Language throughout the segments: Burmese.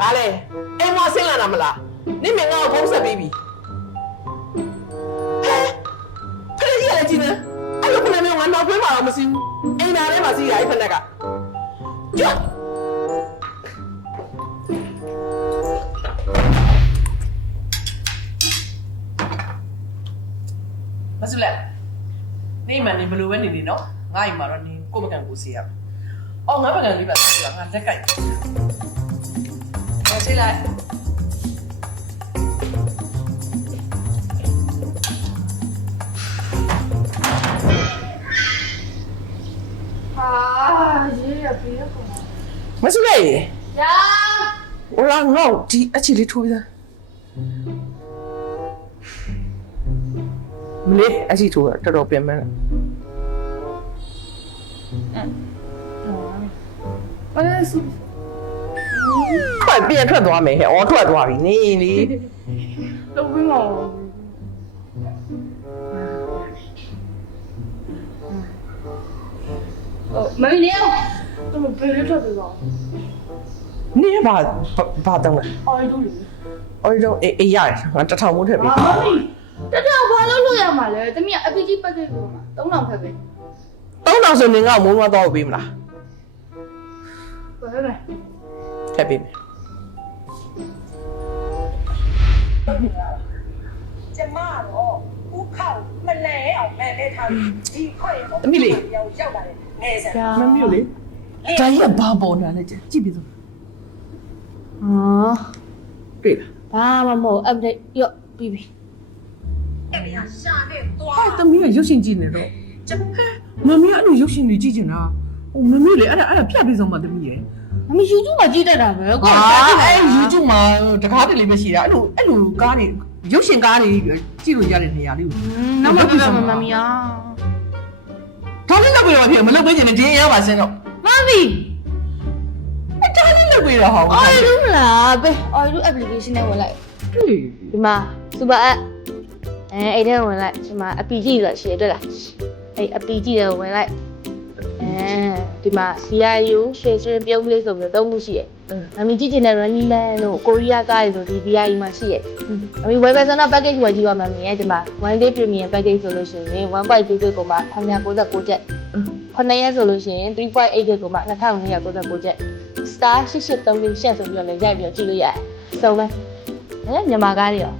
ဘာလဲအိမ်မဆင်းလာတာမလားနေမငါ့ကိုဖုံးဆက်ပြီးပြီဟဲ့ဖက်ကြီးလည်းကြည့်နေအဲ့လိုဖက်မျိုးငါနောက်ခွေးမှာတော့မရှိဘူးအိမ်သားထဲမှာစီးရအဲ့ဖက်ကကျော်မစလက်နေမှနေဘလို့ပဲနေနေနော်ငါ့အိမ်မှာတော့နေကိုမကန်ကိုစီးရအော်ငါပကံလေးပါဆိုတာငါလက်ကင်ဆေးလိုက်ရေးရပြီကောမစလေးညာဟိုလာငေါ့ဒီအချီလေးထိုးပြသားမလေးအချီထိုးတော်တော်ပြန်မှန်းဘာလဲစုထွက်သွားမယ်ဟဲ့အော်ထွက်သွားပြီနေလေတော့ဘင်းမောမမီနေတော့ဘယ်လိုထွက်သွားနေဘာတော့လဲအော်တို့လေအော်တော့အေးရတယ်ငါ1000မိုးထည့်ပြီမမီတတဘာလို့ရမှာလဲတမီးအပီကြီးပတ်ခဲ့ကိုမှာ3000ထပ်ပဲ3000ဆိုနေငါမိုးမတော့ပေးမလားဘယ်လဲထည့်ပေးမယ်ကျမတော့ဥခောက်မလဲအောင်မဲ့လဲထားဒီခွင့်ကိုသမီးလေးရောက်လာတယ်ငယ်စံမမီလေဒါကြီးကဘာပေါ်နေလဲကြည့်ပြီးစို့တွေ့လားဘာမှမဟုတ် update ရော့ပြီးပြီအဲ့ဒါရှာနေသွားဟာသမီးကရုပ်ရှင်ကြည့်နေတော့မမီကအဲ့လိုရုပ်ရှင်တွေကြည့်နေတာဟိုမမီလေအဲ့ဒါဖြတ်ပြီးဆုံးမသမီးရဲ့မမီ YouTube မှာကြည့်တတ်တာပဲကိုအဲ့ YouTube မှာတကားတယ်လေးပဲရှိတာအဲ့လိုကားတွေရုပ်ရှင်ကားတွေကြည့်လို့ရတဲ့နေရာလေးကိုနောက်မှပြောမမီယာထောင်းလေးလောက်ပြီးတော့ဖြစ်မလုပ်ပေးချင်တယ်ဒီရပါစင်းတော့မမီအဲ့ဒါလေးလုပ်ပြီးတော့ဟောအော်รู้မလားပဲအော်รู้ application နဲ့ဝင်လိုက်ဒီမှာ super app အဲ့ထဲဝင်လိုက်ဒီမှာအပီကြီးဆိုတာရှိရတွေ့လားအဲ့အပီကြီးတယ်ဝင်လိုက်ဒီမှာ CRU ရှေ့ရှင်ပြုံးလေးဆိုပြီးတော့မှုရှိရယ်အမေကြည့်ချင်တဲ့ Running Man တို့ကိုရီးယားကားတွေဆိုဒီ DIY မှာရှိရယ်အမေ web version package ဝယ်ကြည့်ရမှာမြင်ရဲ့ဒီမှာ one day premium package ဆိုလို့ရှိရင် 1.2 ကိုမှ999ကျပ်9ရက်ဆိုလို့ရှိရင် 3.8 ကိုမှ2299ကျပ် star 883ရှက်ဆိုပြီးတော့လည်းရိုက်ပြီးတော့ကြည့်လို့ရတယ်စုံလဲမြန်မာကားတွေရော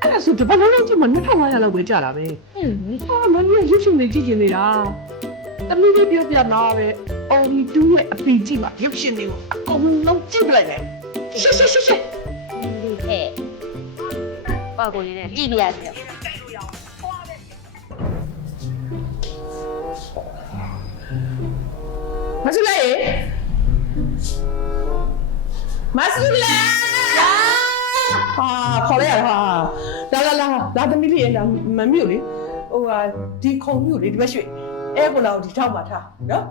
အဲ့ဒါဆိုတပတ်လုံးကြည့်မှ2500လောက်ပဲကြာတာပဲဟာမင်းရုပ်ရှင်တွေကြည့်ချင်နေတာသမီးလေးပြောပြနာပဲ only 2ရဲ့အပီကြည့်မှာရုပ်ရှင်တွေကိုအကုန်လုံးကြည့်ပလိုက်တယ်ရှက်ဒီဟဲ့ပါကိုလေးနဲ့ကြည့်ပြရတယ်မစလေးဟာခေါ်လိုက်ရတာလာသမီးလေးလာမမီကိုလေဟိုဟာဒီခုံမျိုးလေဒီဘက်ရွှေ့အဲကိုလာဒီထောက်မှာထားနော်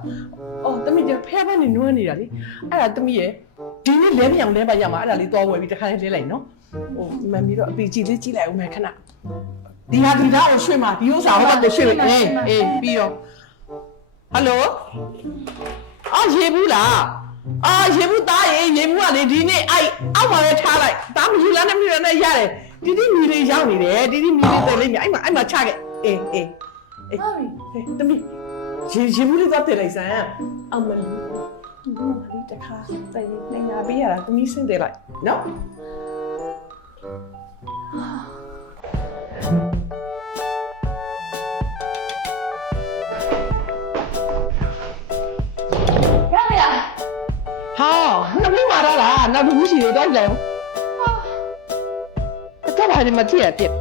အော်သမီးကျဖဲဖဲနေနွမ်းနေတာလေအဲ့ဒါသမီးရဲ့ဒီနေ့လဲမြောင်လဲပါရမှာအဲ့ဒါလေးသွားဝယ်ပြီးတခါလေးလဲလိုက်နော်ဟိုမမီတော့အပီကြည့်လေးကြည့်လိုက်ဦးမယ်ခဏဒီဟာကိုရွှေ့မှာဒီဥစ္စာဟိုဘက်ကိုရွှေ့မယ်အေးပြီးတော့ဟယ်လိုအော်ရေဘူးလားရေဘူးသားရေဘူးကလေဒီနေ့အဲ့အောက်မှာပဲထားလိုက်ဒါမယူလားနဲ့မယူလားနဲ့ရတယ်တီတီမီလေးရောက်နေတယ်တီတီမီလေးတယ်လေးမြအဲ့မှာချခဲ့အေးတမီရေဘူးလေးသွားတယ်လိုက်စမ်းအောင်မလေးဒီမှာလေးတခါတိုင်နေတာပေးရတာတမီစင်တယ်လိုက်နော်နှစ်ဘူးမာတော့လားနောက်တစ်ဘူးရှိသေးတယ်တော့လည်းတော့ဘာဒီမတိရပြစ်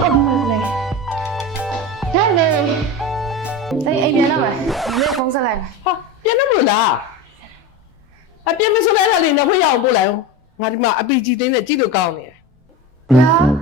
အော်မလေးဒါလေအိမ်ပြန်တော့မယ်ဒီနေ့ဖုန်းဆက်လိုက်ဟာပြန်တော့မလားအပြစ်မစလဲတာလေးနှစ်ခွေးရအောင်ပို့လိုက်အောင်ငါဒီမှာအပီကြီးတင်းနဲ့ကြည့်လို့ကောင်းနေတယ်ညာ